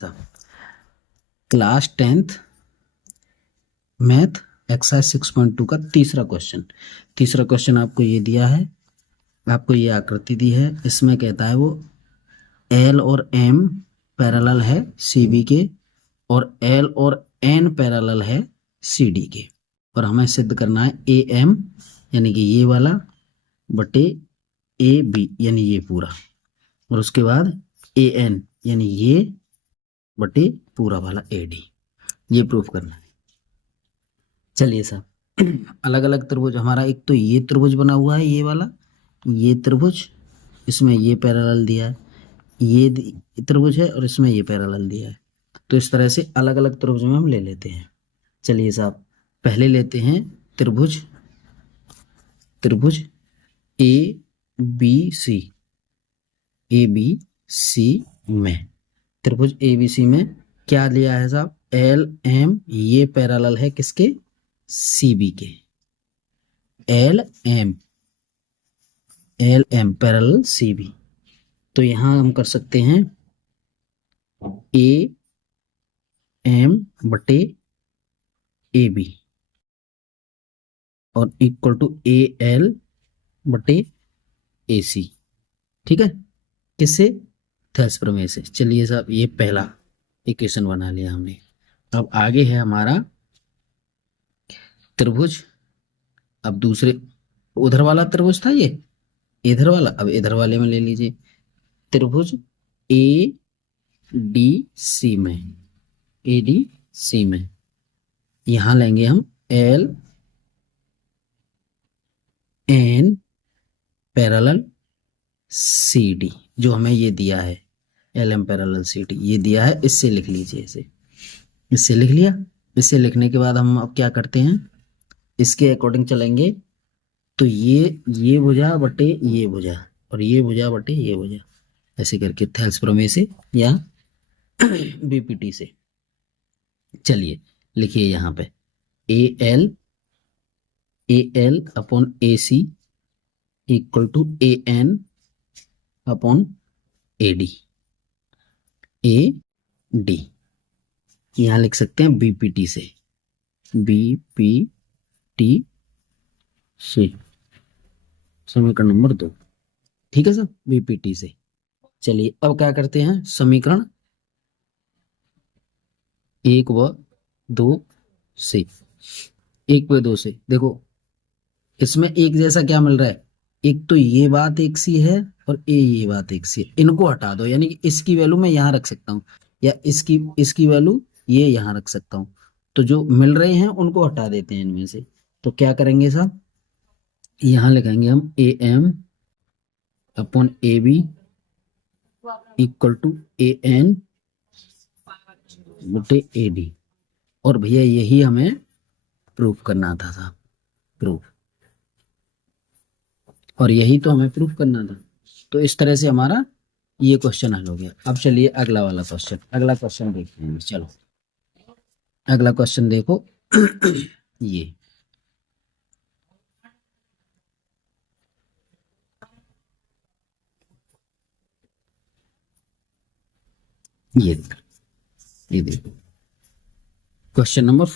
Class 10th math exercise 6.2 का तीसरा question आपको ये दिया है। आपको ये आकृति दी है। इसमें कहता है वो एल और एम पैरेलल है सी बी के और एल और एन पैरेलल है सी डी के, और हमें सिद्ध करना है ए एम यानी कि ये वाला बटे ए बी यानी ये पूरा, और उसके बाद ए एन यानी ये बटे पूरा वाला ए डी, ये प्रूफ करना है। चलिए साहब, अलग अलग त्रिभुज हमारा, एक तो ये त्रिभुज बना हुआ है, ये वाला ये त्रिभुज, इसमें ये पैरेलल दिया है, ये त्रिभुज है और इसमें ये पैरेलल दिया है। तो इस तरह से अलग अलग त्रिभुज में हम ले लेते हैं। चलिए साहब, पहले लेते हैं त्रिभुज ए बी सी में, त्रिभुज ए बी सी में क्या लिया है साहब, एल एम, ये पैरेलल है किसके, सी बी के, L M parallel C B. तो यहां हम कर सकते हैं ए एम बटे ए बी और इक्वल टू ए एल बटे ए सी। ठीक है, किससे, थेल्स प्रमेय से। चलिए साहब, ये पहला इक्वेशन बना लिया हमने। अब आगे है हमारा त्रिभुज, अब दूसरे, उधर वाला त्रिभुज था ये, इधर वाला, अब इधर वाले में ले लीजिए त्रिभुज ए डी सी में, यहां लेंगे हम L N parallel C D, जो हमें ये दिया है L M parallel C D, ये दिया है, इससे लिख लीजिए, इससे लिख लिया। इससे लिखने के बाद हम अब क्या करते हैं, इसके अकॉर्डिंग चलेंगे। तो ये भुजा बटे ये भुजा और ये भुजा बटे ये भुजा, ऐसे करके थेल्स प्रमेय से या बीपीटी से। चलिए लिखिए यहाँ पे A L upon A C equal to A N upon A D, यहाँ लिख सकते हैं बीपीटी से, समीकरण नंबर 2। ठीक है सर, बीपीटी से। चलिए अब क्या करते हैं, समीकरण 1 व 2 से, 1 व 2 से देखो, इसमें एक जैसा क्या मिल रहा है, एक तो ये बात एक सी है और ये बात एक सी है, इनको हटा दो, यानी कि इसकी वैल्यू मैं यहाँ रख सकता हूँ या इसकी वैल्यू ये यहाँ रख सकता हूँ। तो जो मिल रहे हैं उनको हटा देते हैं इनमें से। तो क्या करेंगे साहब, यहाँ लिखेंगे हम A M upon A B equal to A N बटे ए डी, और भैया यही हमें प्रूफ करना था साहब, प्रूफ, और यही तो हमें प्रूफ करना था। तो इस तरह से हमारा ये क्वेश्चन हल हो गया। अब चलिए अगला वाला क्वेश्चन, अगला क्वेश्चन देखते हैं। चलो अगला क्वेश्चन देखो ये देखो क्वेश्चन नंबर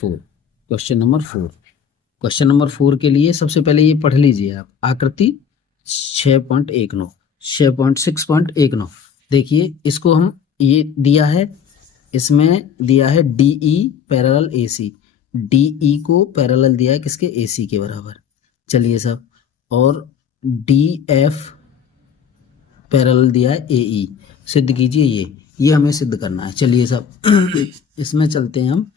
4 के लिए सबसे पहले ये पढ़ लीजिए आप, आकृति 6.19 देखिए, इसको हम, ये दिया है, इसमें दिया है डीई पैरेलल एसी, डीई को पैरेलल दिया है किसके, एसी के बराबर। चलिए साहब, और डीएफ पैरेलल दिया है एई, सिद्ध कीजिए ये हमें सिद्ध करना है। चलिए साहब इसमें चलते हैं हम।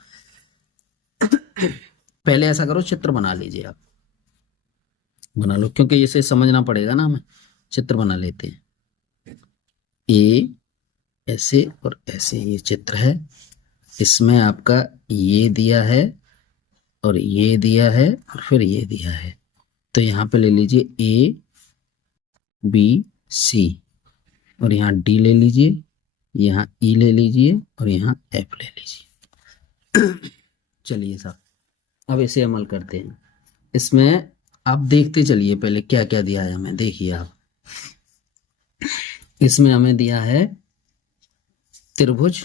पहले ऐसा करो, चित्र बना लीजिए, आप बना लो, क्योंकि इसे समझना पड़ेगा ना हमें। चित्र बना लेते हैं, ए ऐसे और ऐसे, ये चित्र है, इसमें आपका ये दिया है और ये दिया है और फिर ये दिया है। तो यहाँ पे ले लीजिए ए बी सी, और यहाँ डी ले लीजिए, यहाँ ई ले लीजिए और यहाँ एफ ले लीजिए। चलिए साहब, अब इसे अमल करते हैं। इसमें आप देखते चलिए पहले क्या क्या दिया है हमें, देखिए आप, इसमें हमें दिया है त्रिभुज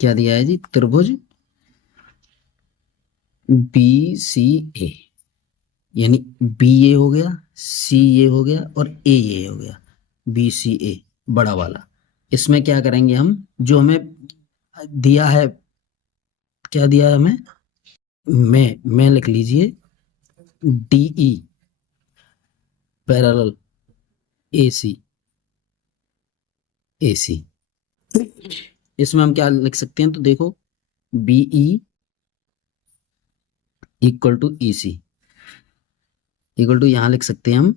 क्या दिया है जी, त्रिभुज बी सी ए, यानी बी ये हो गया, सी ये हो गया और ए ये हो गया, बी सी ए बड़ा वाला। इसमें क्या करेंगे हम, जो हमें दिया है, क्या दिया है हमें, मैं लिख लीजिए डीई पैरेलल एसी, एसी। इसमें हम क्या लिख सकते हैं, तो देखो BE equal to E C equal to, यहां लिख सकते हैं हम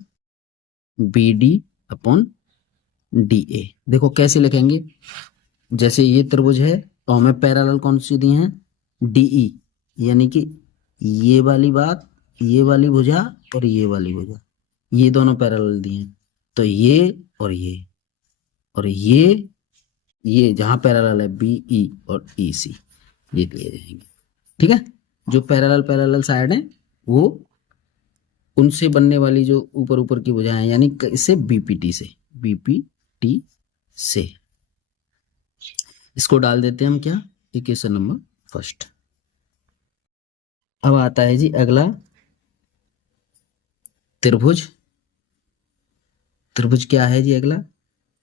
B D upon D A. देखो कैसे लिखेंगे, जैसे ये त्रिभुज है और हमें पैरेलल कौन सी दी है, डीई, यानी कि ये वाली बात, ये वाली भुजा और ये वाली भुजा, ये दोनों पैरेलल दिए हैं। तो ये और और ये जहां पैरेलल है बीई और ई सी, ये दिए जाएंगे। ठीक है, जो पैरेलल पैरेलल साइड है वो उनसे बनने वाली जो ऊपर ऊपर की भुजाएं हैं, यानी इससे बीपीटी से इसको डाल देते हैं हम, क्या, इक्वेशन नंबर फर्स्ट। अब आता है जी अगला, त्रिभुज। त्रिभुज क्या है जी अगला,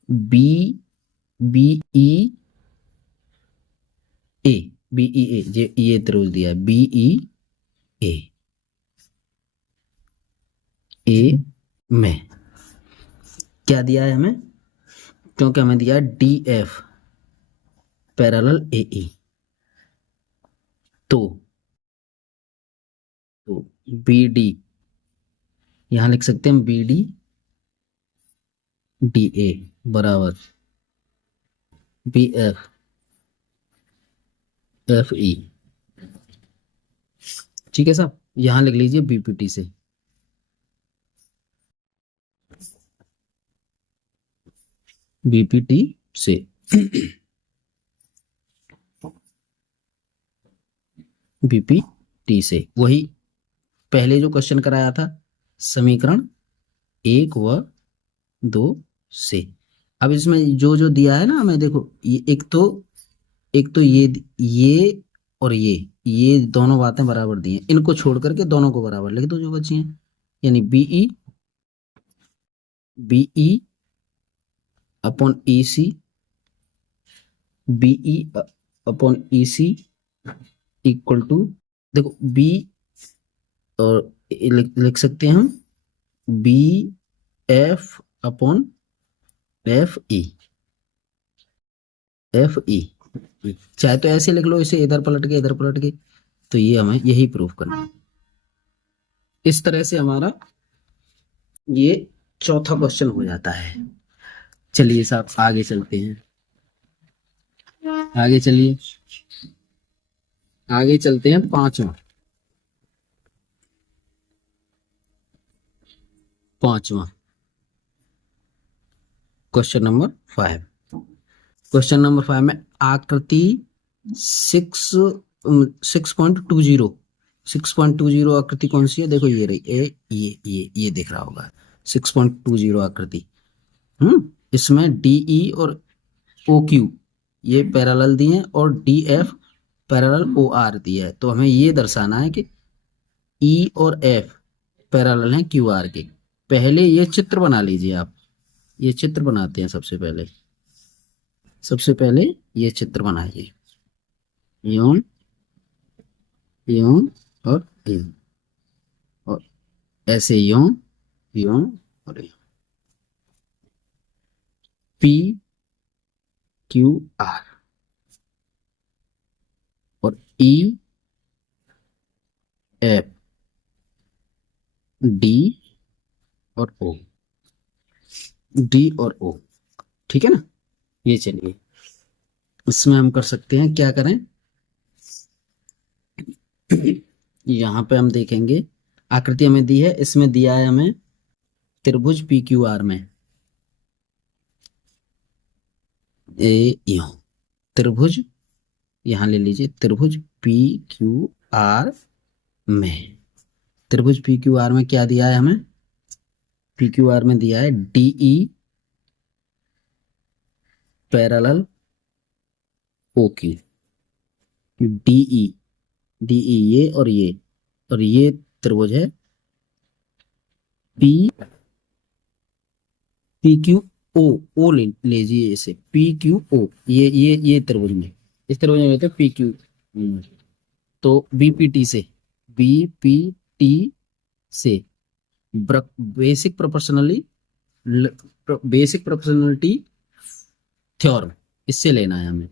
B B E A, B E A, ये त्रिभुज दिया है बीई ए, ए में क्या दिया है हमें, क्योंकि हमें दिया है डी एफ पैरेलल ए ई, तो बी डी, यहां लिख सकते हैं बी डी डी ए बराबर बी एफ एफ ई। ठीक है साहब, यहां लिख लीजिए बीपीटी से, बीपीटी से बीपीटी से, वही पहले जो क्वेश्चन कराया था, समीकरण 1 व 2 से। अब इसमें जो जो दिया है ना हमें, देखो ये एक तो ये और ये दोनों बातें बराबर दी हैं, इनको छोड़ करके दोनों को बराबर लिख दो जो बची हैं, यानी BE upon E C, BE upon E C equal to, देखो बी और लिख सकते हैं हम B F upon F E, F E, चाहे तो ऐसे लिख लो, इसे इधर पलट के इधर पलट के, तो ये हमें यही प्रूफ करना है। इस तरह से हमारा ये चौथा क्वेश्चन हो जाता है। चलिए साहब आगे चलते हैं, आगे चलिए, आगे चलते हैं पांचवा क्वेश्चन नंबर 5। क्वेश्चन नंबर 5 में आकृति 6.20 आकृति कौन सी है, देखो ये रही, ये दिख रहा होगा 6.20 आकृति। इसमें डीई और ओ क्यू ये पैरेलल दिए हैं और D F parallel O R दिया है। तो हमें ये दर्शाना है कि ई और एफ पैरेलल हैं क्यू आर के। पहले ये चित्र बना लीजिए आप, ये चित्र बनाते हैं सबसे पहले ये चित्र बनाइए, यूं यूं और यूं, और ऐसे यूं यूं और यूं, पी क्यू आर और ई एफ डी और ओ, डी और ओ। ठीक है ना, ये चलिए इसमें हम कर सकते हैं, क्या करें, यहां पे हम देखेंगे आकृति हमें दी है, इसमें दिया है हमें त्रिभुज पी क्यू आर में त्रिभुज, यहां ले लीजिए त्रिभुज पी क्यू आर में, त्रिभुज पी क्यू आर में क्या दिया है हमें, पी क्यू आर में दिया है DE parallel O Q, DE, DE ये और ये त्रिभुज है P PQO ले लीजिए इसे PQO, ये त्रिभुज में, इस त्रिभुज में होते हैं PQ। तो BPT से, BPT से basic proportionally basic proportionality theorem, इससे लेना है हमें,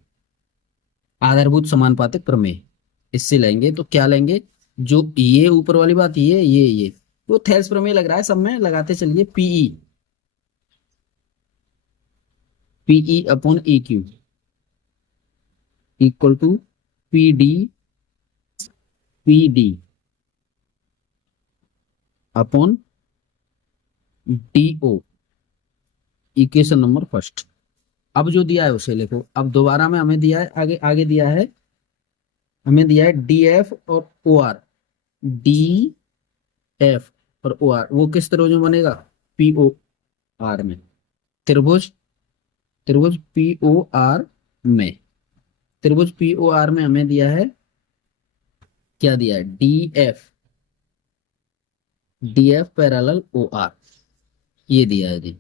आधारभूत समानुपातिक प्रमेय, इससे लेंगे। तो क्या लेंगे, जो ये ऊपर वाली बात, ये वो थेल्स प्रमेय लग रहा है सब में, लगाते चलिए PE upon EQ equal to PD upon DO, equation number first. अब जो दिया है उसे लिखो। अब दोबारा में हमें दिया है, आगे आगे दिया है, हमें दिया है DF और OR, DF और OR, वो किस त्रिभुज में बनेगा, POR में, त्रिभुज त्रिभुज POR में, त्रिभुज POR में हमें दिया है, क्या दिया है, DF पैरेलल OR, ये दिया है जी।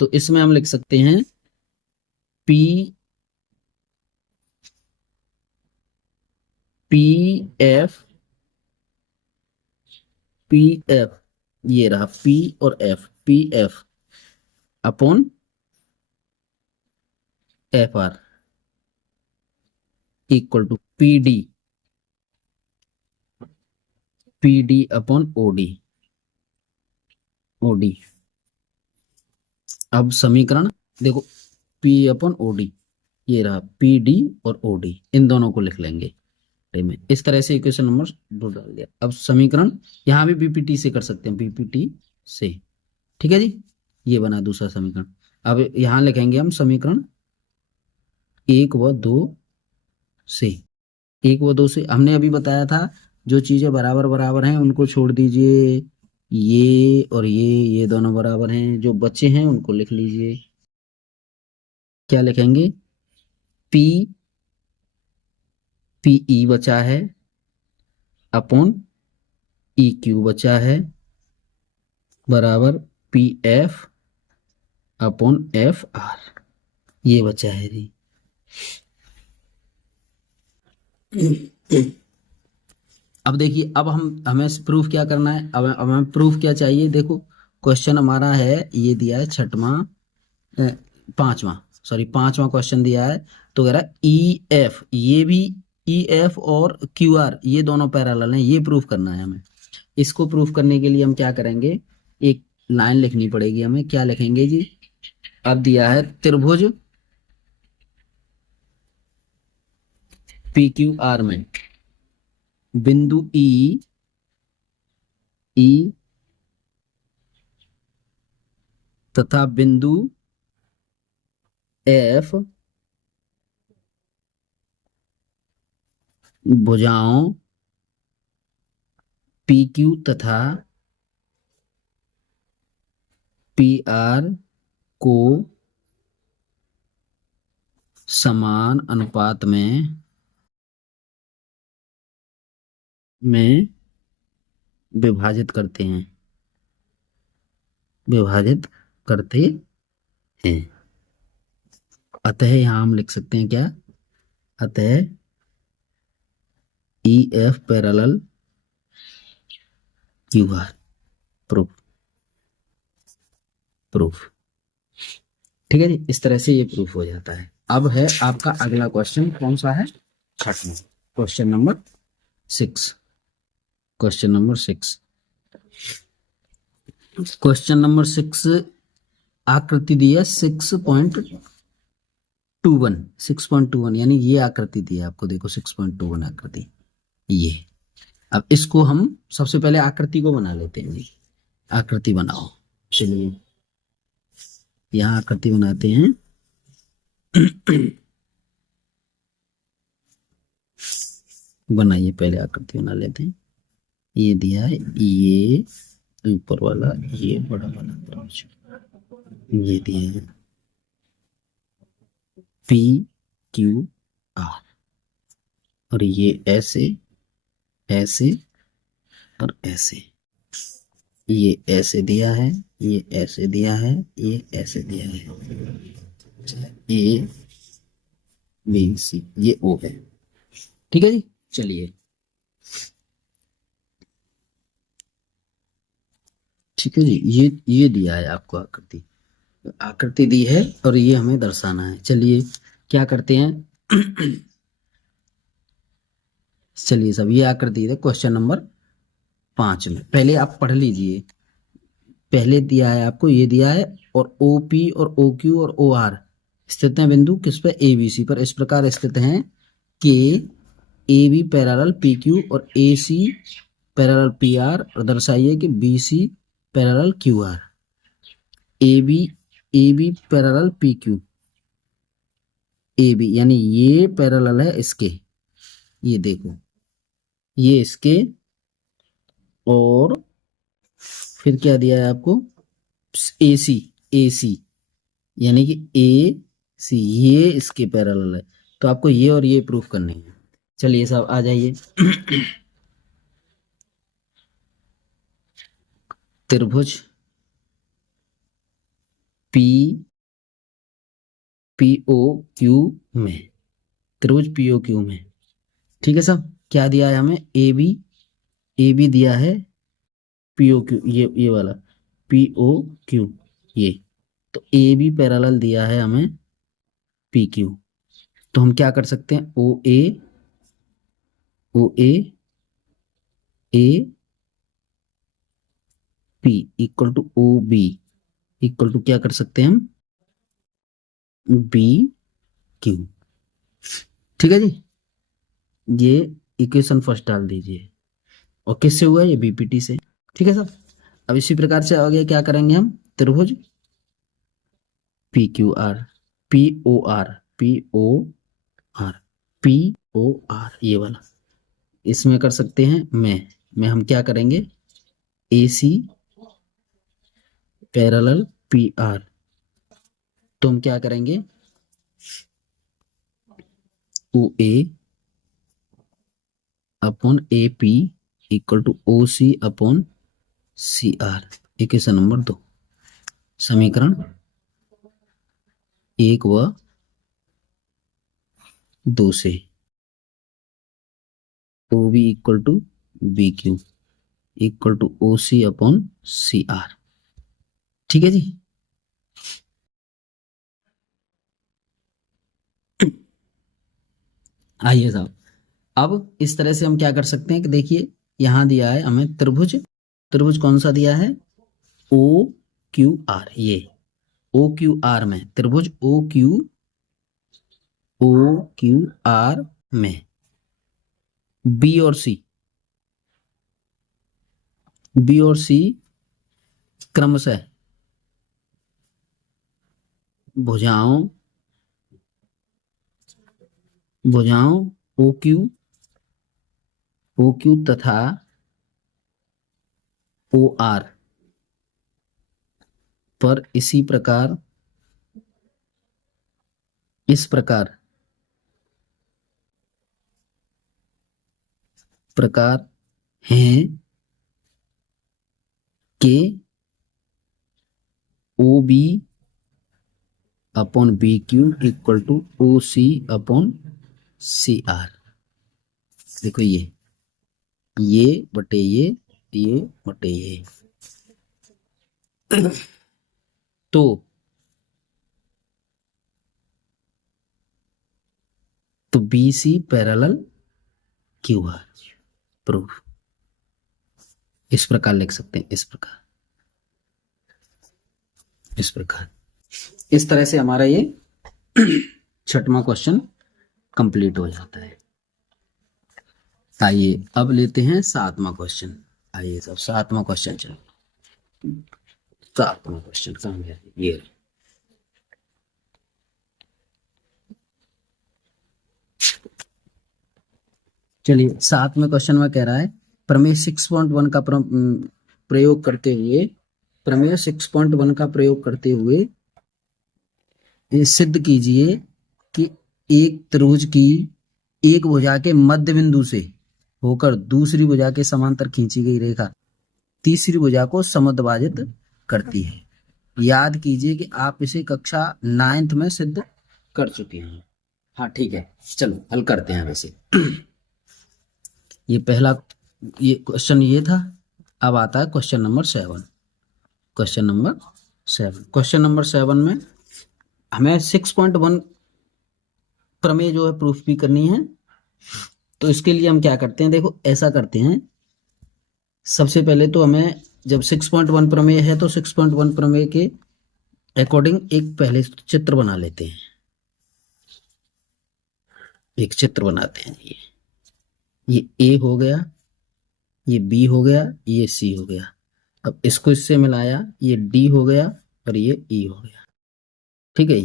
तो इसमें हम लिख सकते हैं PF ये रहा P और F, PF upon FR equal to PD upon OD। अब समीकरण देखो, P अपॉन OD, ये रहा PD और OD, इन दोनों को लिख लेंगे में। इस तरह से इक्वेशन नंबर 2 डाल दिया। अब समीकरण यहाँ भी BPT से कर सकते हैं, BPT से, ठीक है जी, ये बना दूसरा समीकरण। अब यहाँ लिखेंगे हम समीकरण 1 व 2 से। 1 व 2 से हमने अभी बताया था, जो चीजें बराबर बराबर हैं उनको छोड़ दीजिए, ये और ये दोनों बराबर हैं, जो बच्चे हैं उनको लिख लीजिए। क्या लिखेंगे, PE बचा है अपॉन EQ बचा है बराबर PF अपॉन FR, ये बचा है जी। अब देखिए, अब हमें प्रूफ क्या करना है, अब हमें प्रूफ क्या चाहिए, देखो क्वेश्चन हमारा है, ये दिया है पांचवा क्वेश्चन दिया है। तो कह रहा है EF, ये भी EF और QR ये दोनों पैरेलल हैं, ये प्रूफ करना है हमें। इसको प्रूफ करने के लिए हम क्या करेंगे, एक लाइन लिखनी पड़ेगी हमें। क्या लिखेंगे जी, अब दिया है त्रिभुज PQR में बिंदु E तथा बिंदु F भुजाओं PQ तथा PR को समान अनुपात में विभाजित करते हैं, अतः यहां हम लिख सकते हैं क्या, अतः EF पैरेलल QR, प्रूफ ठीक है जी। इस तरह से ये प्रूफ हो जाता है। अब है आपका अगला क्वेश्चन, कौन सा है, छठवां, क्वेश्चन नंबर 6। क्वेश्चन नंबर 6 आकृति दी है 6.21 यानी ये आकृति दी है आपको, देखो 6.21 आकृति ये। अब इसको हम सबसे पहले आकृति को बना लेते हैं जी, आकृति बनाओ। चलिए यहाँ आकृति बनाते हैं। बनाइए, पहले आकृति बना लेते हैं। ये दिया है, ये ऊपर वाला, ये बड़ा वाला, ये दिया है PQR, और ये ऐसे, ऐसे और ऐसे, ये ऐसे दिया है, ये ऐसे दिया है, ये ऐसे दिया है, ए बी सी, ये ओ है। ठीक है जी, चलिए ठीक है जी, ये दिया है आपको आकृति, आकृति दी है और ये हमें दर्शाना है। चलिए क्या करते हैं चलिए सब, ये आकृति है क्वेश्चन नंबर 5 में, पहले आप पढ़ लीजिए। पहले दिया है आपको, ये दिया है, और ओ पी और ओ क्यू और ओ आर स्थित हैं बिंदु किस पे, ए बी सी पर, इस प्रकार स्थित हैं कि A B parallel P Q और A C parallel P R, और दर्शाइए कि B C parallel Q R. A B parallel P Q, A B यानी ये पैरेलल है इसके, ये देखो ये इसके, और फिर क्या दिया है आपको, ए सी, ए सी यानी कि ए सी ये इसके पैरेलल है। तो आपको ये और ये प्रूफ करने हैं। चलिए साहब आ जाइए त्रिभुज पी पी ओ क्यू में, त्रिभुज पी ओ क्यू में, ठीक है साहब। क्या दिया है हमें, ए बी दिया है, पी ओ क्यू ये वाला पी ओ क्यू ये, तो ए बी पैरेलल दिया है हमें पी क्यू। तो हम क्या कर सकते हैं, O A A P equal to O B equal to क्या कर सकते हैं हम, बी क्यू। ठीक है जी, ये इक्वेशन फर्स्ट डाल दीजिए, और किससे हुआ, ये बीपीटी से। ठीक है साहब, अब इसी प्रकार से आगे क्या करेंगे हम, त्रिभुज P Q R, P O R, P O R, P O R ये वाला, इसमें कर सकते हैं में हम क्या करेंगे, A C parallel P R, तो हम क्या करेंगे, O A upon A P equal to O C upon C R, equation number 2, समीकरण 1 व 2 से O B equal to B Q equal to O C upon C R. ठीक है जी, आइए साहब, अब इस तरह से हम क्या कर सकते हैं कि देखिए यहां दिया है हमें त्रिभुज, त्रिभुज कौन सा दिया है, ओ क्यू आर, ये ओ क्यू आर में, त्रिभुज ओ क्यू आर में बी और सी, बी और सी क्रमशः भुजाओं भुजाओं ओ क्यू तथा ओ आर पर इसी प्रकार, इस प्रकार हैं कि O B upon B Q equal to O C upon C R. देखो ये बटे ये बटे ये, तो B C parallel Q R, proof इस प्रकार लिख सकते हैं, इस प्रकार इस तरह से हमारा ये 6वां क्वेश्चन कंप्लीट हो जाता है। आइए अब लेते हैं 7वां क्वेश्चन। आइए सब 7वां क्वेश्चन चलो, 7वां क्वेश्चन कहाँ गया, ये चलिए 7वें क्वेश्चन में कह रहा है प्रमेय 6.1 का प्रयोग करते हुए, प्रमेय 6.1 का प्रयोग करते हुए ये सिद्ध कीजिए कि एक त्रिभुज की एक भुजा के मध्य बिंदु से होकर दूसरी भुजा के समांतर खींची गई रेखा तीसरी भुजा को समद्विभाजित करती है। याद कीजिए कि आप इसे कक्षा 9th में सिद्ध कर चुके हैं। हाँ ठीक है, चलो हल करते हैं। वैसे ये पहला ये क्वेश्चन ये था। अब आता है क्वेश्चन नंबर 7। क्वेश्चन नंबर 7 में हमें 6.1 प्रमेय जो है प्रूफ भी करनी है। तो इसके लिए हम क्या करते हैं, देखो ऐसा करते हैं। सबसे पहले तो हमें, जब 6.1 प्रमेय है तो 6.1 प्रमेय के अकॉर्डिंग एक पहले चित्र बना लेते हैं। एक चित्र बनाते हैं। ये ए हो गया, ये बी हो गया, ये सी हो गया। अब इसको इससे मिलाया, ये डी हो गया और ये ई हो गया। ठीक है,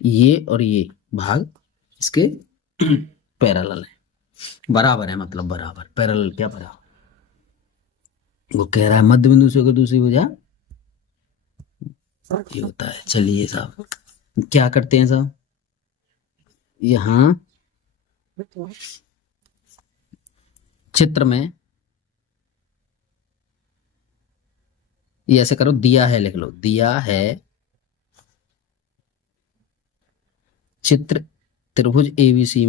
ये और ये भाग इसके पैरेलल है, बराबर है। मतलब बराबर, पैरेलल क्या बराबर। वो कह रहा है मध्य बिंदु से होकर दूसरी भुजा ये होता है। चलिए साहब क्या करते हैं साहब, यहां चित्र में ये ऐसे करो, दिया है लिख लो, दिया है चित्र त्रिभुज एबीसी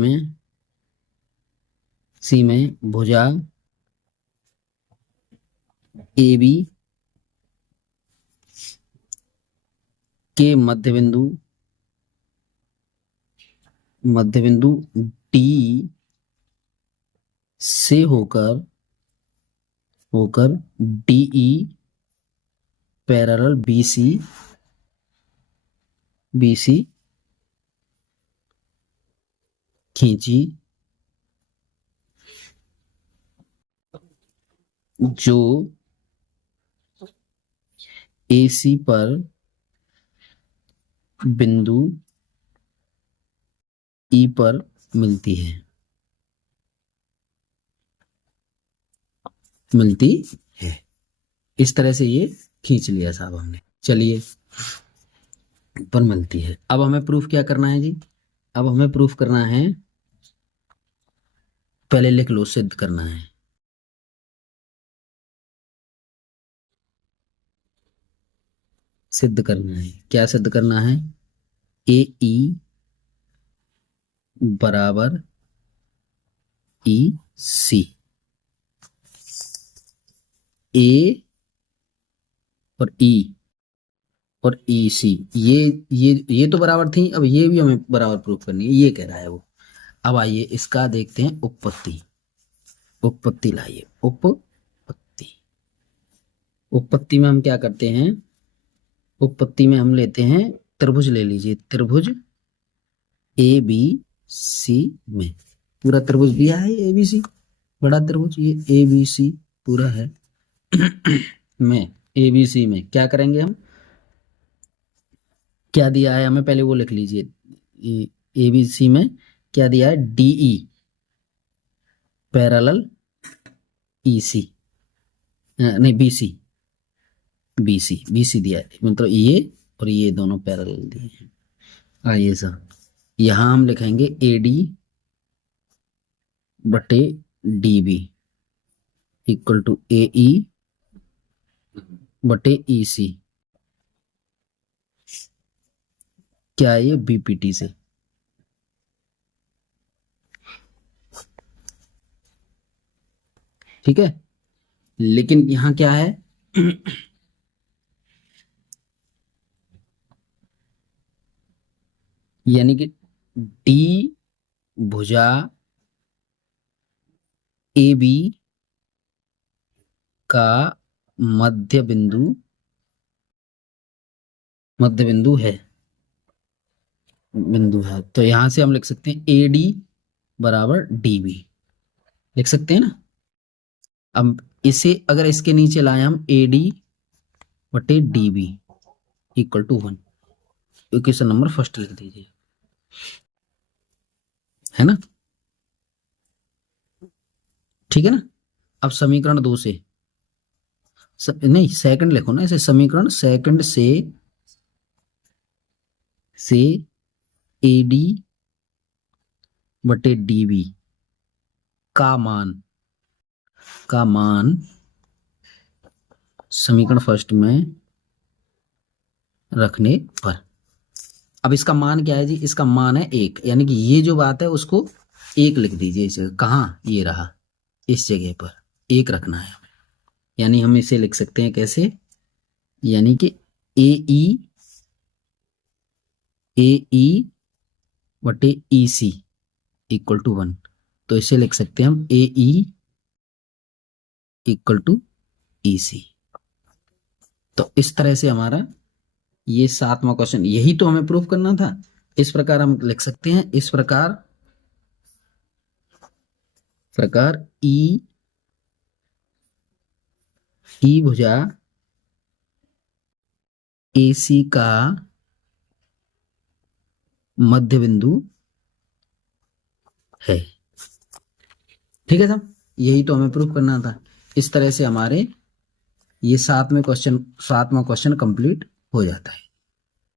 में भुजा AB के मध्य बिंदु D से होकर DE पैरेलल BC खींची, जो AC पर बिंदु E पर मिलती है। इस तरह से ये खींच लिया साहब हमने। चलिए पर मिलती है। अब हमें प्रूफ क्या करना है जी, अब हमें प्रूफ करना है, पहले लिख लो, सिद्ध करना है। सिद्ध करना है, क्या सिद्ध करना है, AE बराबर EC। A और E और EC ये तो बराबर थी। अब ये भी हमें बराबर प्रूफ करनी है, ये कह रहा है वो। अब आइए इसका देखते हैं उत्पत्ति लाइए। उत्पत्ति में हम क्या करते हैं, उत्पत्ति में हम लेते हैं त्रिभुज, ले लीजिए त्रिभुज ABC में, पूरा त्रिभुज दिया है ABC, बड़ा त्रिभुज ये ABC पूरा है में ABC में क्या करेंगे हम, क्या दिया है हमें, पहले वो लिख लीजिए। ABC में क्या दिया है, DE पैरेलल EC, नहीं BC दिया है, मतलब ये और ये दोनों पैरेलल दिए हैं। आइए सर, यहां हम लिखेंगे AD बटे DB इक्वल टू AE बटे EC। क्या है ये, BPT से। ठीक है, लेकिन यहां क्या है यानी कि D भुजा AB का मध्य बिंदु है, तो यहां से हम लिख सकते हैं AD बराबर DB, लिख सकते हैं ना। अब इसे अगर इसके नीचे लाए हम, AD बटे DB equal to 1, equation number first लिख दीजिए, है ना। ठीक है ना। अब समीकरण 2 से नहीं, सेकंड लिखो ना इसे, समीकरण सेकंड से AD बटे dv का मान समीकरण फर्स्ट में रखने पर। अब इसका मान क्या है जी, इसका मान है 1, यानी कि ये जो बात है उसको 1 लिख दीजिए इस जगह। कहाँ, ये रहा, इस जगह पर 1 रखना है हमें। यानी हम इसे लिख सकते हैं कैसे, यानी कि AE बटे EC इक्वल टू 1। तो इसे लिख सकते हैं हम AE इक्वल टू EC। तो इस तरह से हमारा ये 7वां क्वेश्चन, यही तो हमें प्रूफ करना था। इस प्रकार हम लिख सकते हैं, इस प्रकार E भुजा AC का मध्य बिंदु है। ठीक है साहब, यही तो हमें प्रूफ करना था। इस तरह से हमारे ये 7वां क्वेश्चन कंप्लीट हो जाता है।